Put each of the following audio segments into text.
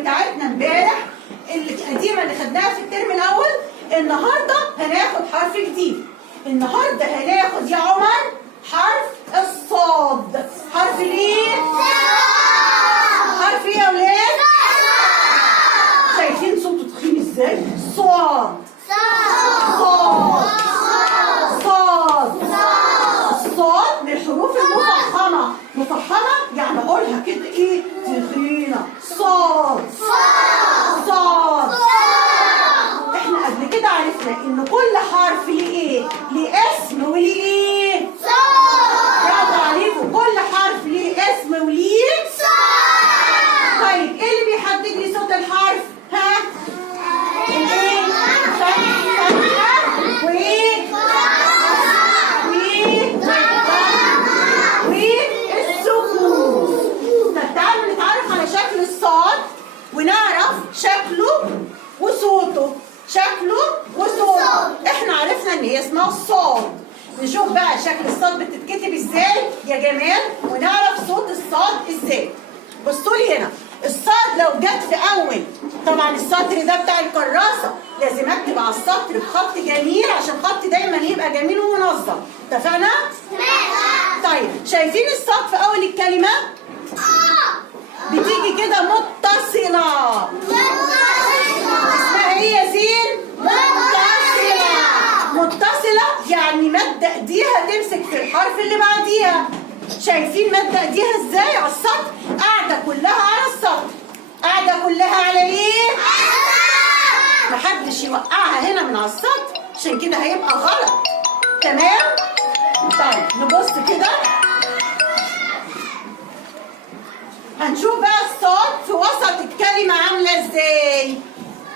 بتاعتنا امبارح القديمه اللي خدناها في الترم الاول. النهارده هناخد حرف جديد. النهارده هناخد يا عمر حرف الصاد. حرف ايه؟ حرف ايه يا ولاد؟ شايفين صوته تخين ازاي؟ صاد صاد صاد. الصاد من الحروف المفخمه. مفخمه يعني اقولها كده ايه؟ تخينه. صاد صاد. احنا قبل كده عرفنا ان كل حرف ليه ايه؟ ليه اسم وليه ايه؟ برافو عليكم. كل حرف ليه اسم وليه صوت. طيب ايه اللي بيحدد لي صوت الحرف؟ ها؟ الايه؟ فتحه وايه؟ والسكون. طب تعالوا نتعرف على شكل الصاد ونعرف شكله وصوته. شكله وصوته. احنا عرفنا ان هي اسمها الصاد. نشوف بقى شكل الصاد بتتكتب ازاي يا جمال ونعرف صوت الصاد ازاي. بصوا لي هنا. الصاد لو جت في اول، طبعا السطر ده بتاع الكراسه لازم اكتب على السطر بخط جميل عشان خطي دايما يبقى جميل ومنظم. اتفقنا؟ طيب شايفين الصاد في اول الكلمه؟ بتيجي كده متصله. اسمها ايه يا زين؟ متصله. متصله يعني مد ايديها تمسك في الحرف اللي بعديها. شايفين مد ايديها ازاي على السطر؟ قاعده كلها على السطر. قاعده كلها على ايه؟ محدش يوقعها هنا من على السطر عشان كده هيبقى غلط. تمام؟ طيب نبص كده. هنشوف بقى الصاد في وسط الكلمة عاملة ازاي.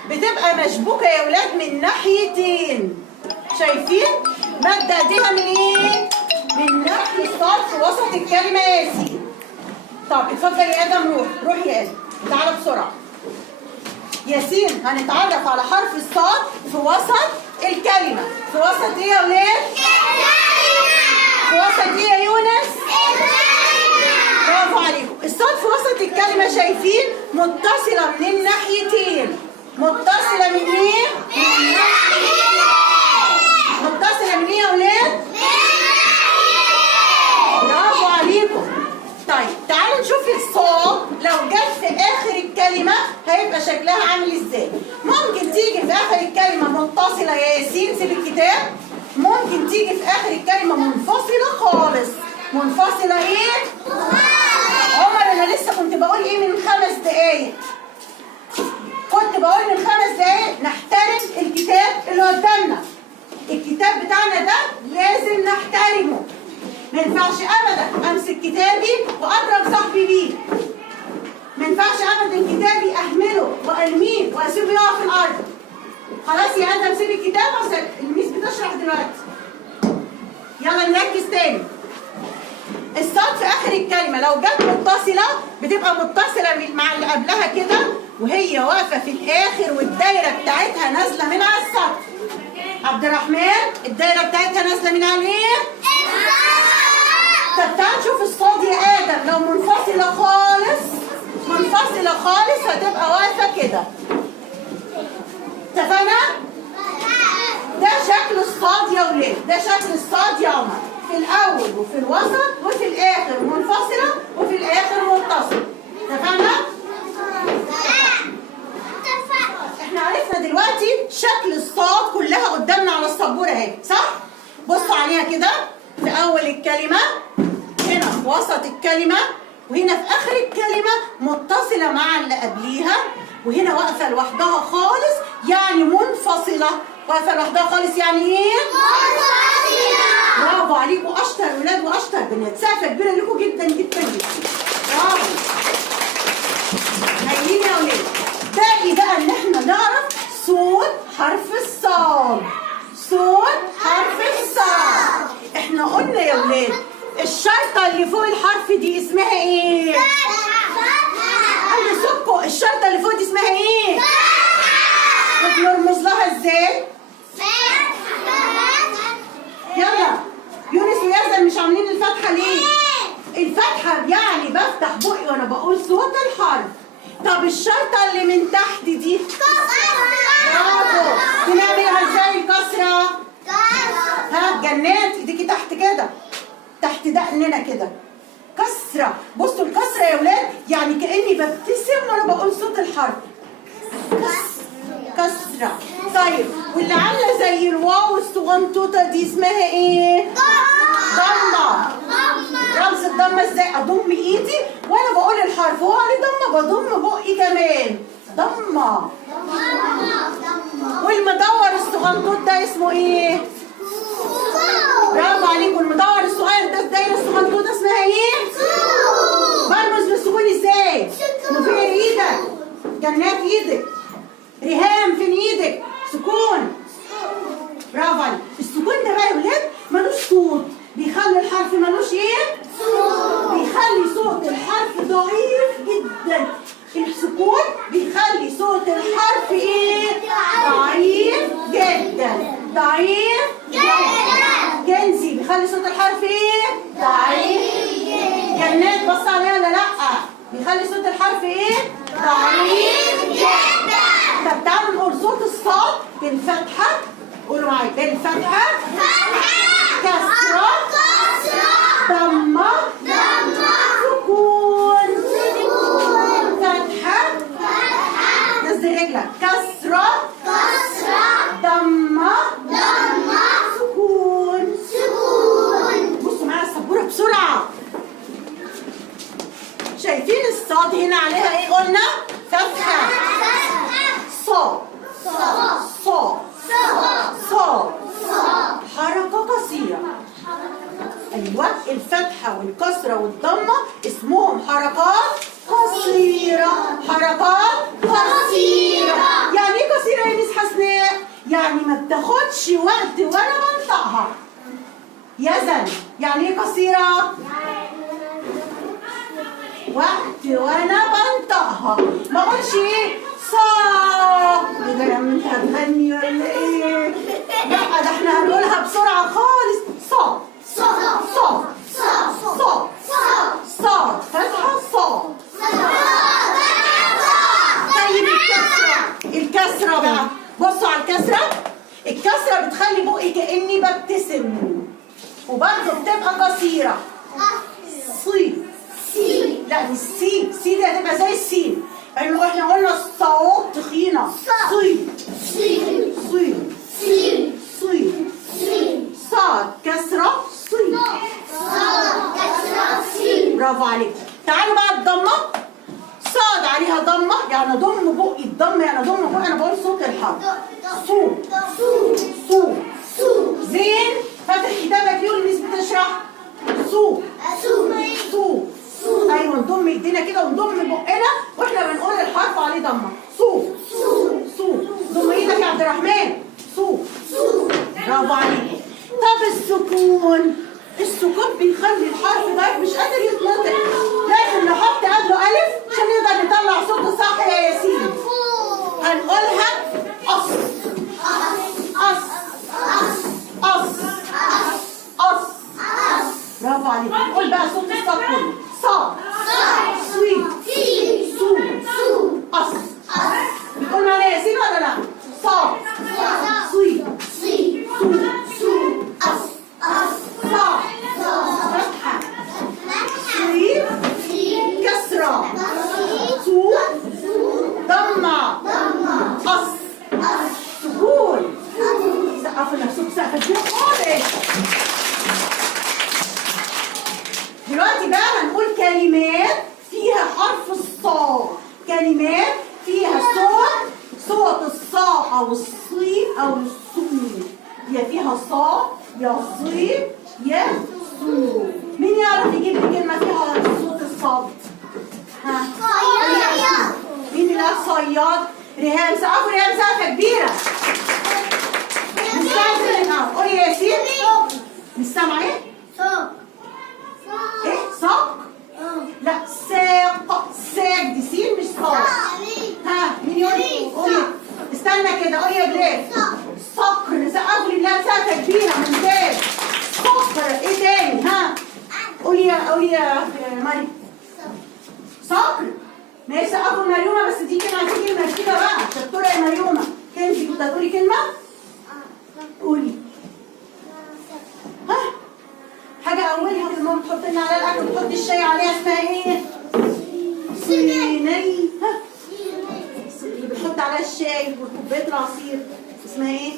بتبقى مشبوكة يا ولاد من ناحيتين. شايفين؟ مد ايديها من ايه؟ من ناحية الصاد في وسط الكلمة يا ياسين. طب اتفضل يا ادم روح يا ادم تعالى بسرعة. ياسين هنتعرف على حرف الصاد في وسط الكلمة. في وسط ايه يا ولاد؟ في وسط ايه يا يونس؟ برافو عليكم. الصاد في وسط الكلمة شايفين؟ متصلة من الناحيتين. متصلة من ايه؟ من ناحيتين. متصلة من ايه يا ولاد؟ برافو عليكم. طيب تعالوا نشوف الصاد لو جت في اخر الكلمة هيبقى شكلها عامل ازاي. ممكن تيجي في اخر الكلمة متصلة يا ياسين سيب الكتاب. ممكن تيجي في اخر الكلمة منفصلة خالص. منفصلة ايه؟ عمر انا لسه كنت بقول ايه من 5 دقايق؟ كنت بقول من 5 دقايق نحترم الكتاب اللي قدامنا. الكتاب بتاعنا ده لازم نحترمه. ما ينفعش ابدا امسك كتابي واضرب صاحبي بيه. ما ينفعش ابدا كتابي اهمله وارميه واسيبه يقع في الارض. خلاص يا ادم سيب الكتاب عشان الميس بتشرح دلوقتي. يلا نركز تاني. الصاد في اخر الكلمه لو جت متصله بتبقى متصله مع اللي قبلها كده وهي واقفه في الاخر والدايره بتاعتها نازله من على السطر. عبد الرحمن الدايره بتاعتها نازله من على ايه؟ طب تعال نشوف الصاد يا ادم لو منفصله خالص. منفصله خالص هتبقى واقفه كده. اتفقنا؟ ده شكل الصاد يا ولاد. ده شكل الصاد يا عمر. في الاول وفي الوسط وفي الاخر منفصله وفي الاخر متصله. اتفقنا؟ احنا عرفنا دلوقتي شكل الصاد كلها قدامنا على السبوره اهي صح؟ بصوا عليها كده. في اول الكلمه هنا في وسط الكلمه وهنا في اخر الكلمه متصله مع اللي قبليها وهنا واقفه لوحدها خالص يعني منفصله. واقفه لوحدها خالص يعني ايه؟ منفصله. برافو عليكم. اشطر ولاد واشطر بنات. سقفه كبيره لكم جدا جدا جدا. برافو. هايلين يا ولاد. باقي بقى ان احنا نعرف صوت حرف الصاد. صوت حرف الصاد. احنا قلنا يا ولاد الشرطه اللي فوق الحرف دي اسمها ايه؟ قال صوتكم الشرطه اللي فوق دي اسمها ايه؟ وبنرمز لها ازاي؟ يلا يونس ويزن مش عاملين الفتحه ليه؟ الفتحه يعني بفتح بقي وانا بقول صوت الحرف. طب الشرطة اللي من تحت دي برافو، بنعملها ازاي الكسرة؟ ها جنات ايديكي تحت كده، تحت دقننا كده، كسرة. بصوا الكسرة يا ولاد يعني كأني ببتسم وانا بقول صوت الحرف، كسرة. طيب واللي عاملة زي الواو الصغنطوطة دي اسمها ايه؟ ضمة. رمز الضمة ازاي؟ اضم ايدي وانا بقول الحرف، هو عليه ضمة بضم بقي كمان، ضمة. والمدور الصغنطوط ده اسمه ايه؟ برافو عليكم، المدور الصغير ده الدايره الصغنطوطه اسمها ايه؟ برمز بالسكون ازاي؟ فين ايدك؟ جنات ايدك. ريهام فين ايدك؟ سكون. برافو عليك. السكون ده بقى يا ولاد ملوش صوت، بيخلي الحرف ملوش ايه؟ صوت. بيخلي صوت الحرف ضعيف جدا. السكون بيخلي صوت الحرف ايه؟ ضعيف جدا. ضعيف جدا. كنزي بيخلي صوت الحرف ايه؟ ضعيف جدا. جنات بص عليها ولا لا؟ بيخلي صوت الحرف ايه؟ ضعيف جدا. طب تعالوا نقول صوت الصاد بالفتحه، قولوا معايا بالفتحه، كسره، ضمه، سكون، فتحه، نزل رجلك، كسره، ضمه، سكون. بصوا معايا السبوره بسرعه. شايفين الصاد هنا عليها ايه؟ قلنا فتحه. صاد صاد صاد، حركه قصيره. ايوه الفتحه والكسره والضمه اسمهم حركات قصيره. حركات قصيره يعني ايه قصيره يا ميس حسناء؟ يعني ما بتاخدش وقت وانا بنطقها. يزن يعني ايه قصيره؟ وقت وانا بنطقها. ما اقولش ايه صا. ايه ده يا عم انت هتغني ولا ايه؟ لا ده احنا هنقولها بسرعه خالص. صا صا صا صا صا، فتحه صا. طيب الكسره بقى، بصوا على الكسره. الكسره بتخلي بقي كاني ببتسم، وبرضه بتبقى قصيره. صي لا مش سي، سي دي هتبقى زي السين. احنا قلنا الصوت تخينه. صي صي صي صاد كسره صي. برافو عليك. تعالوا بقى الضمه. صاد عليها ضمه يعني ضم بقي، الضمه يعني ضم بقي، انا بقول صوت الحرف صو صو. زين فاتح كتابك يقول الميس بتشرح صو صو. ايوه نضم ايدينا كده ونضم بقنا واحنا بنقول الحرف عليه ضمه. صو صو. ضم ايدك يا عبد الرحمن. صو. برافو عليك. طب السكون بيخلي الحرف ضعيف مش قادر يتنطق، لازم نحط قبله الف عشان نقدر نطلع صوت صح يا ياسين. هنقولها قص قص قص قص. برافو عليك. نقول بقى صوت الصاد كله. صا صوي سو قص. بتقول معانا ياسين ولا لا؟ صا صوي سو قص صا فتحه صوي كسره سو ضمه قص سكون. سقفوا لنفسكم سقفه كبيره خالص. دلوقتي بقى هنقول كلمات فيها حرف الصاد، كلمات فيها صوت الصاد او الصي او الصو، يا فيها صاد يا صي يا صو. مين يعرف يجيب لي كلمه فيها صوت الصاد؟ ها صياد. مين اللي قال صياد؟ ريهام. سقفوا ريهام سقفه كبيره. مستعجل. قولي يا ياسين. مش سامعه ايه؟ ايه ساق؟ لا ساق. ساق دي سين مش صاد. ها مين يقول؟ قولي. استنى كده. قولي يا بلال. صقر. سقفوا لله سقفه كبيره. ممتاز. صقر. ايه تاني؟ ها قولي يا مريم. صقر ماشي ابو مريومه، بس دي كلمه هتيجي المركبه بقى. شطوره يا مريومه. كنزي كنت هتقولي كلمه؟ قولي. ها؟ حاجه اولها في الماما تحط لنا على الاكل وتحط الشاي عليها اسمها ايه؟ صينيه. ها؟ اللي بنحط عليها الشاي وكوبايه العصير اسمها ايه؟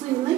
صينيه.